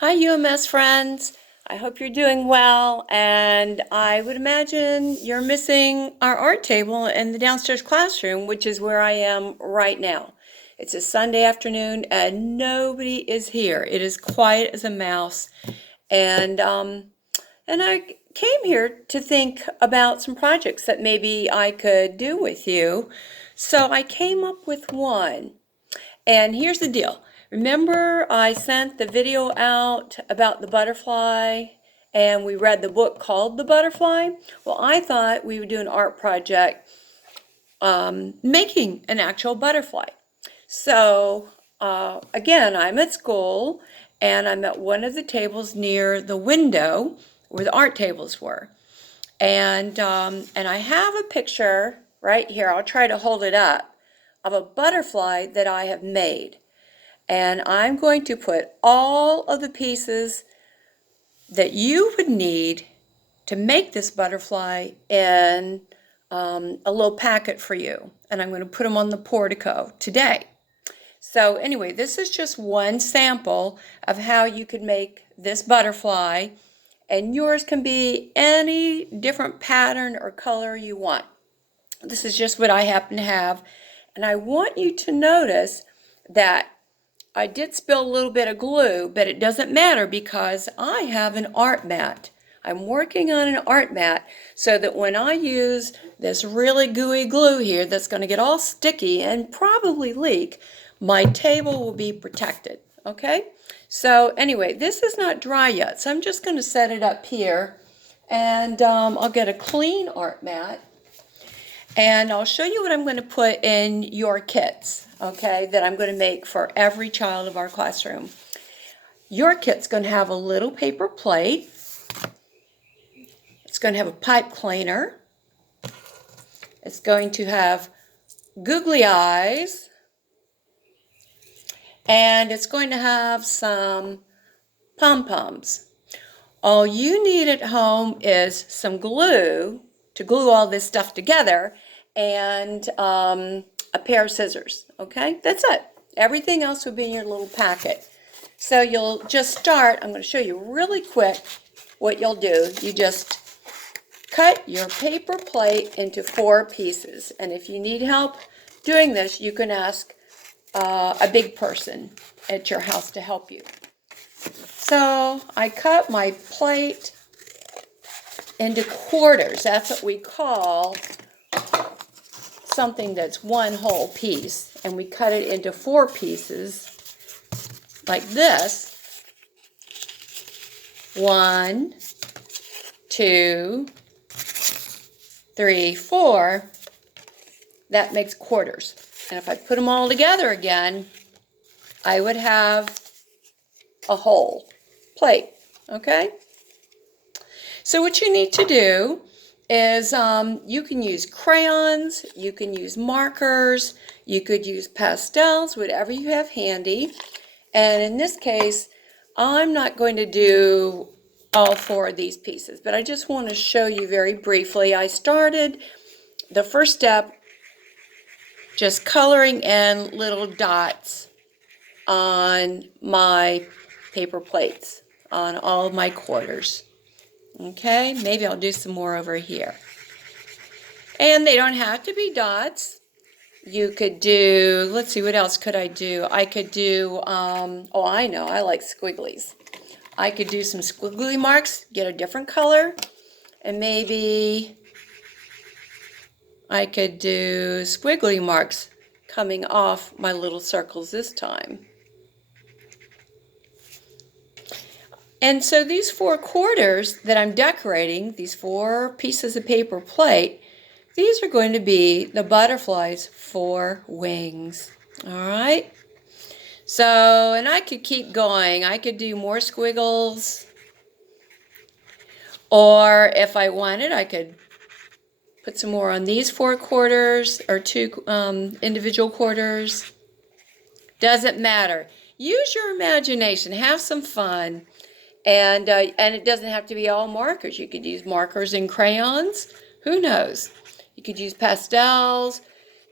Hi, UMS friends. I hope you're doing well, and I would imagine you're missing our art table in the downstairs classroom, which is where I am right now. It's a Sunday afternoon, and nobody is here. It is quiet as a mouse, and I came here to think about some projects that maybe I could do with you. So I came up with one. And here's the deal. Remember I sent the video out about the butterfly and we read the book called The Butterfly? Well, I thought we would do an art project making an actual butterfly. So again, I'm at school and I'm at one of the tables near the window where the art tables were. And I have a picture right here. I'll try to hold it up of a butterfly that I have made. And I'm going to put all of the pieces that you would need to make this butterfly in a little packet for you. And I'm going to put them on the portico today. So anyway, this is just one sample of how you could make this butterfly, and yours can be any different pattern or color you want. This is just what I happen to have. And I want you to notice that I did spill a little bit of glue, but it doesn't matter because I have an art mat. I'm working on an art mat so that when I use this really gooey glue here that's going to get all sticky and probably leak, my table will be protected, okay? So anyway, this is not dry yet, so I'm just going to set it up here, and I'll get a clean art mat. And I'll show you what I'm going to put in your kits, okay, that I'm going to make for every child of our classroom. Your kit's going to have a little paper plate. It's going to have a pipe cleaner. It's going to have googly eyes. And it's going to have some pom-poms. All you need at home is some glue to glue all this stuff together, and a pair of scissors, okay? That's it. Everything else will be in your little packet. So you'll just start, I'm going to show you really quick what you'll do. You just cut your paper plate into 4 pieces, and if you need help doing this, you can ask a big person at your house to help you. So I cut my plate into quarters. That's what we call something that's one whole piece. And we cut it into 4 pieces like this. 1, 2, 3, 4. That makes quarters. And if I put them all together again, I would have a whole plate, okay? So what you need to do is you can use crayons, you can use markers, you could use pastels, whatever you have handy. And in this case, I'm not going to do all 4 of these pieces, but I just want to show you very briefly. I started the first step just coloring in little dots on my paper plates, on all of my quarters. Okay, maybe I'll do some more over here. And they don't have to be dots. You could do, let's see, what else could I do? I could do, oh, I know, I like squigglies. I could do some squiggly marks, get a different color, and maybe I could do squiggly marks coming off my little circles this time. And so these 4 quarters that I'm decorating, these 4 pieces of paper plate, these are going to be the butterfly's 4 wings. All right? So, and I could keep going. I could do more squiggles. Or if I wanted, I could put some more on these 4 quarters or 2 individual quarters. Doesn't matter. Use your imagination. Have some fun. And it doesn't have to be all markers. You could use markers and crayons. Who knows? You could use pastels.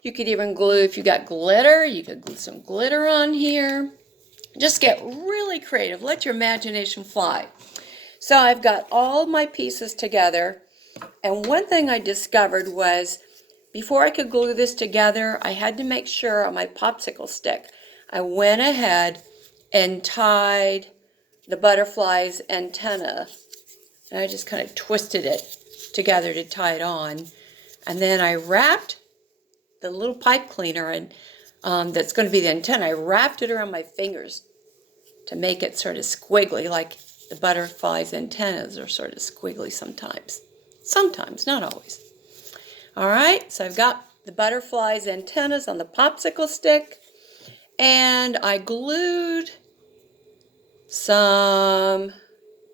You could even glue, if you got glitter, you could glue some glitter on here. Just get really creative. Let your imagination fly. So I've got all my pieces together, and one thing I discovered was before I could glue this together, I had to make sure on my popsicle stick, I went ahead and tied the butterfly's antenna, and I just kind of twisted it together to tie it on. And then I wrapped the little pipe cleaner, and that's going to be the antenna. I wrapped it around my fingers to make it sort of squiggly, like the butterfly's antennas are sort of squiggly sometimes. Sometimes, not always. All right, so I've got the butterfly's antennas on the popsicle stick, and I glued some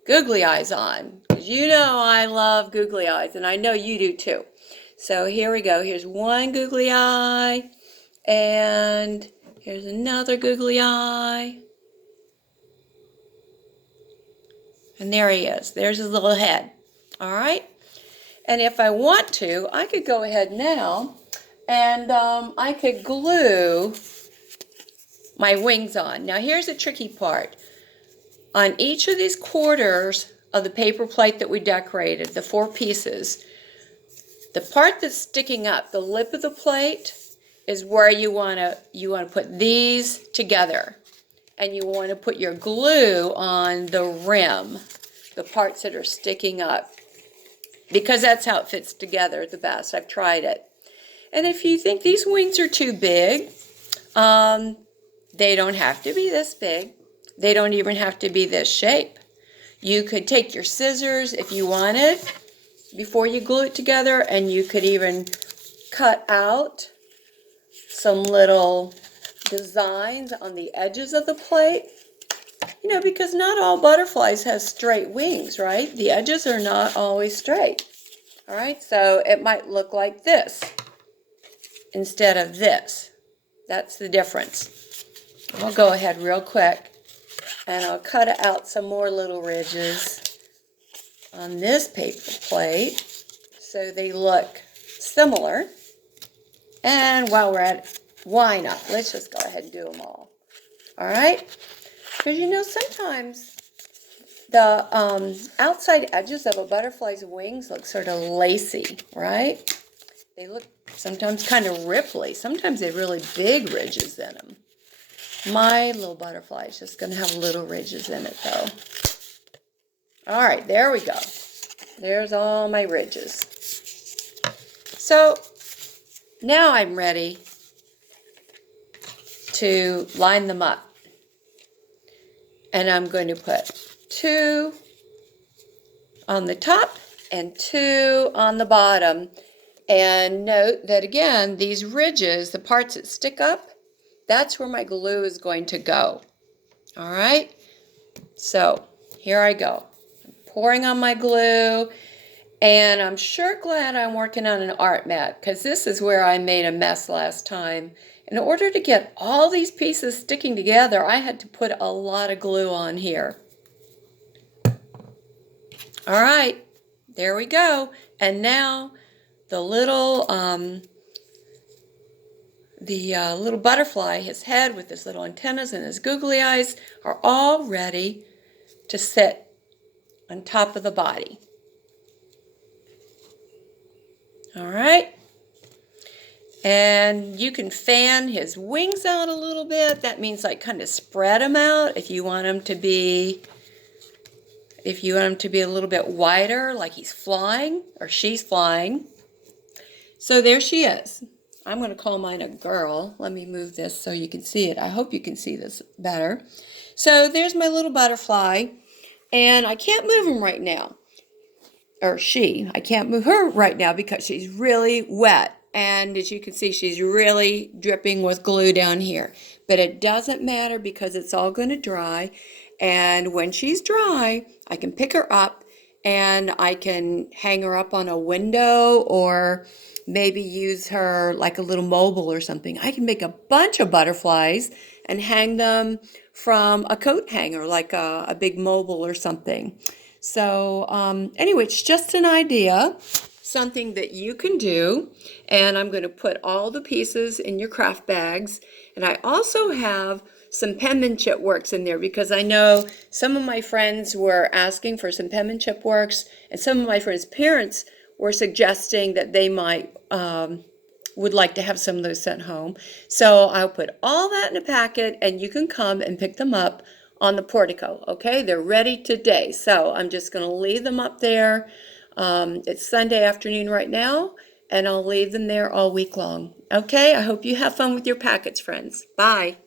googly eyes on, because you know I love googly eyes, and I know you do too. So here we go. Here's one googly eye, and here's another googly eye. And there he is. There's his little head. All right. And if I want to, I could go ahead now and I could glue my wings on. Now here's the tricky part. On each of these quarters of the paper plate that we decorated, the 4 pieces, the part that's sticking up, the lip of the plate, is where you want to put these together. And you want to put your glue on the rim, the parts that are sticking up, because that's how it fits together the best. I've tried it. And if you think these wings are too big, they don't have to be this big. They don't even have to be this shape. You could take your scissors if you wanted before you glue it together, and you could even cut out some little designs on the edges of the plate. You know, because not all butterflies have straight wings, right? The edges are not always straight. All right, so it might look like this instead of this. That's the difference. I'll go ahead real quick and I'll cut out some more little ridges on this paper plate so they look similar. And while we're at it, why not? Let's just go ahead and do them all. All right? Because you know, sometimes the outside edges of a butterfly's wings look sort of lacy, right? They look sometimes kind of ripply. Sometimes they have really big ridges in them. My little butterfly is just going to have little ridges in it, though. All right, there we go. There's all my ridges. So now I'm ready to line them up. And I'm going to put 2 on the top and 2 on the bottom. And note that again, these ridges, the parts that stick up, that's where my glue is going to go. All right? So here I go. I'm pouring on my glue, and I'm sure glad I'm working on an art mat, because this is where I made a mess last time. In order to get all these pieces sticking together, I had to put a lot of glue on here. All right, there we go. And now the little butterfly, his head with his little antennas and his googly eyes, are all ready to sit on top of the body. All right. And you can fan his wings out a little bit. That means like kind of spread them out if you want him to be a little bit wider, like he's flying or she's flying. So there she is. I'm going to call mine a girl. Let me move this so you can see it. I hope you can see this better. So there's my little butterfly, and I can't move him right now. I can't move her right now because she's really wet. And as you can see, she's really dripping with glue down here. But it doesn't matter because it's all going to dry. And when she's dry, I can pick her up and I can hang her up on a window, or maybe use her like a little mobile or something. I can make a bunch of butterflies and hang them from a coat hanger, like a big mobile or something. So anyway, it's just an idea, something that you can do. And I'm going to put all the pieces in your craft bags. And I also have some penmanship works in there, because I know some of my friends were asking for some penmanship works, and some of my friends' parents were suggesting that they might would like to have some of those sent home. So I'll put all that in a packet, and you can come and pick them up on the portico. Okay, they're ready today. So I'm just going to leave them up there. It's Sunday afternoon right now, and I'll leave them there all week long. Okay, I hope you have fun with your packets, friends. Bye.